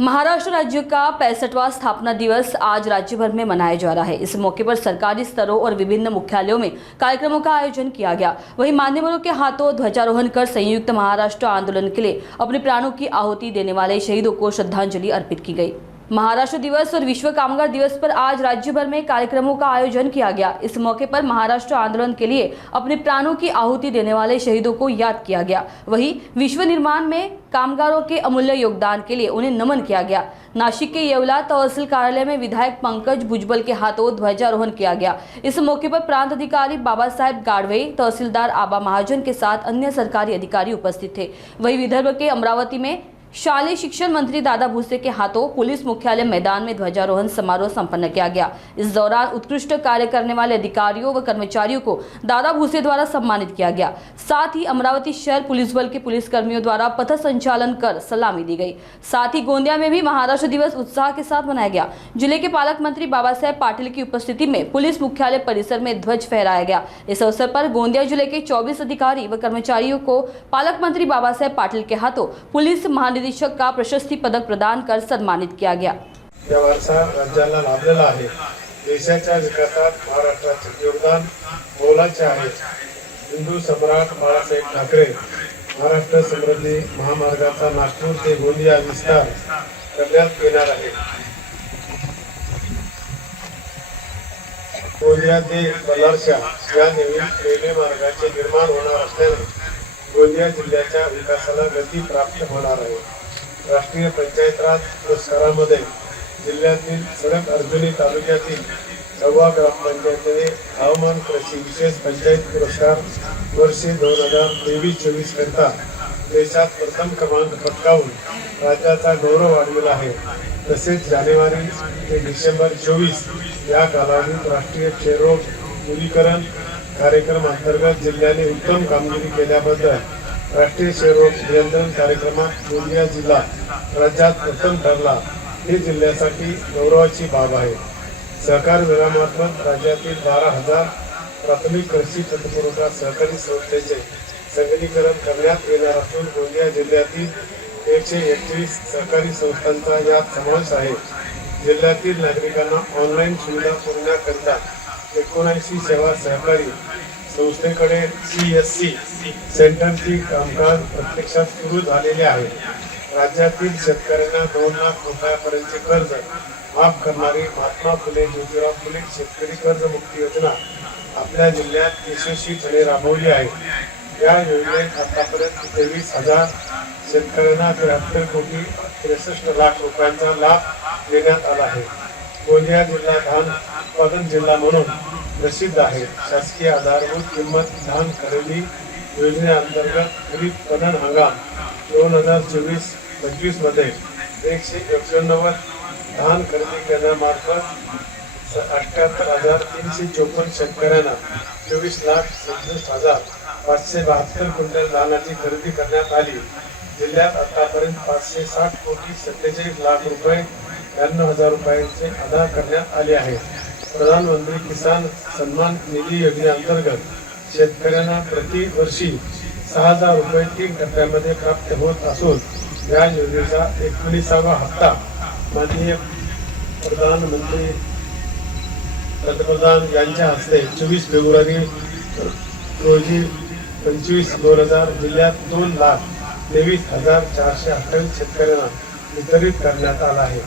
महाराष्ट्र राज्य का 65वां स्थापना दिवस आज राज्य भर में मनाया जा रहा है। इस मौके पर सरकारी स्तरों और विभिन्न मुख्यालयों में कार्यक्रमों का आयोजन किया गया। वहीं मान्यवरों के हाथों ध्वजारोहण कर संयुक्त महाराष्ट्र आंदोलन के लिए अपने प्राणों की आहुति देने वाले शहीदों को श्रद्धांजलि अर्पित की गई। महाराष्ट्र दिवस और विश्व कामगार दिवस पर आज राज्य भर में कार्यक्रमों का आयोजन किया गया। इस मौके पर महाराष्ट्र आंदोलन के लिए अपने प्राणों की आहुति देने वाले शहीदों को याद किया गया। वहीं विश्व निर्माण में कामगारों के अमूल्य योगदान के लिए उन्हें नमन किया गया। नासिक के येवला तहसील कार्यालय में विधायक पंकज भुजबल के हाथों ध्वजारोहण किया गया। इस मौके पर प्रांत अधिकारी बाबा साहेब गाडवे, तहसीलदार आबा महाजन के साथ अन्य सरकारी अधिकारी उपस्थित थे। वहीं विदर्भ के अमरावती में शालेय शिक्षण मंत्री दादा भूसे के हाथों पुलिस मुख्यालय मैदान में ध्वजारोहण समारोह संपन्न किया गया। इस दौरान उत्कृष्ट कार्य करने वाले अधिकारियों व कर्मचारियों को दादा भूसे द्वारा सम्मानित किया गया। साथ ही अमरावती शहर पुलिस बल के पुलिस कर्मियों द्वारा पथ संचालन कर सलामी दी गई। साथ ही गोंदिया में भी महाराष्ट्र दिवस उत्साह के साथ मनाया गया। जिले के पालक मंत्री बाबा साहेब पाटिल की उपस्थिति में पुलिस मुख्यालय परिसर में ध्वज फहराया गया। इस अवसर पर गोंदिया जिले के 24 अधिकारी व कर्मचारियों को पालक मंत्री बाबा साहेब पाटिल के हाथों पुलिस महानिरीक्षक का प्रशस्ति पदक प्रदान कर सन्मानित किया गया। या वारसा राज्याला लाभलेला आहे। देशाच्या विकासात महाराष्ट्राचे योगदान मोलाचे आहे। हिंदू सम्राट बाळासाहेब ठाकरे महाराष्ट्र समृद्धी महामार्गाचा नागपूर ते गोंदिया विस्तार करण्यात येणार आहे। गोंदिया ते बल्लारशा या नवीन रेल्वे मार्गाचे निर्माण होणार असल्याने गोंदिया जिल्ह्याच्या विकासाला गती प्राप्त होणार आहे। राष्ट्रीय पंचायत राज पुरस्कारामध्ये जिल्ह्यातील सडक अर्जुनी तालुक्यातील 6 ग्रामपंचायतीने हवामान कृषी विशेष पंचायत पुरस्कार वर्ष 2023-24 करता देशात प्रथम क्रमांक पटकावून राज्याचा गौरव वाढविला आहे। तसेच जानेवारी ते डिसेंबर 24 या कालावधीत राष्ट्रीय क्षयरोग दूरीकरण कार्यक्रम अंतर्गत जिल्ह्याने उत्तम कामगिरी केल्याबद्दल राष्ट्रीय क्षयरोग नियंत्रण कार्यक्रमात गोंदिया जिल्हा राज्यात प्रथम ठरला। हे जिल्ह्यासाठी गौरवाची बाब आहे। सहकार विभागामार्फत राज्यातील 12,000 प्राथमिक कृषी पतपुरवठा सहकारी संस्थेचे संगणकीकरण करण्यात येणार असून गोंदिया जिल्ह्यातील 131 सहकारी संस्थांचा यात समावेश आहे। जिल्ह्यातील नागरिकांना ऑनलाईन सुविधा पुरवण्याकरिता 79 सेवा सहकारी संस्थेकडे CSC सेंटरची कामकाज प्रत्यक्षात सुरू झालेले आहे। राज्यातील शेतकऱ्यांना 2 लाख रुपयापर्यंतचे कर्ज माफ करणारी महात्मा फुले ज्योतिराव फुले शेतकरी कर्जमुक्ती योजना आपल्या जिल्ह्यात यशस्वीपणे राबवली आहे। या योजनेत आतापर्यंत 23,000 शेतकऱ्यांना 73 कोटी 63 लाख रुपयांचा लाभ देण्यात आला आहे। गोंदिया जिल्हा धान उत्पादन जिल्हा म्हणून प्रसिद्ध आहे। शासकीय आधारभूत किंमत धान खरेदी योजनेअंतर्गत खरीप पणन हंगाम 2024-25 मध्ये 189 धान खरेदी केंद्रामार्फत 78,354 शेतकऱ्यांना 24,27,572 क्विंटल धानाची खरेदी करण्यात आली। जिल्ह्यात आतापर्यंत 560 कोटी 47 लाख रुपये 92,000 रुपयांचे अदा करण्यात आले आहे। प्रधानमंत्री किसान सन्मान निधी योजनेअंतर्गत शेतकऱ्यांना प्रति वर्षी 6,000 रुपये 3 टप्प्यामध्ये प्राप्त होत असून या योजनेचा 19वा हप्ता माननीय पंतप्रधान यांच्या हस्ते 24 फेब्रुवारी रोजी 25/2000 जिल्ह्यात 2,23,428 शेतकऱ्यांना वितरित करण्यात आला आहे।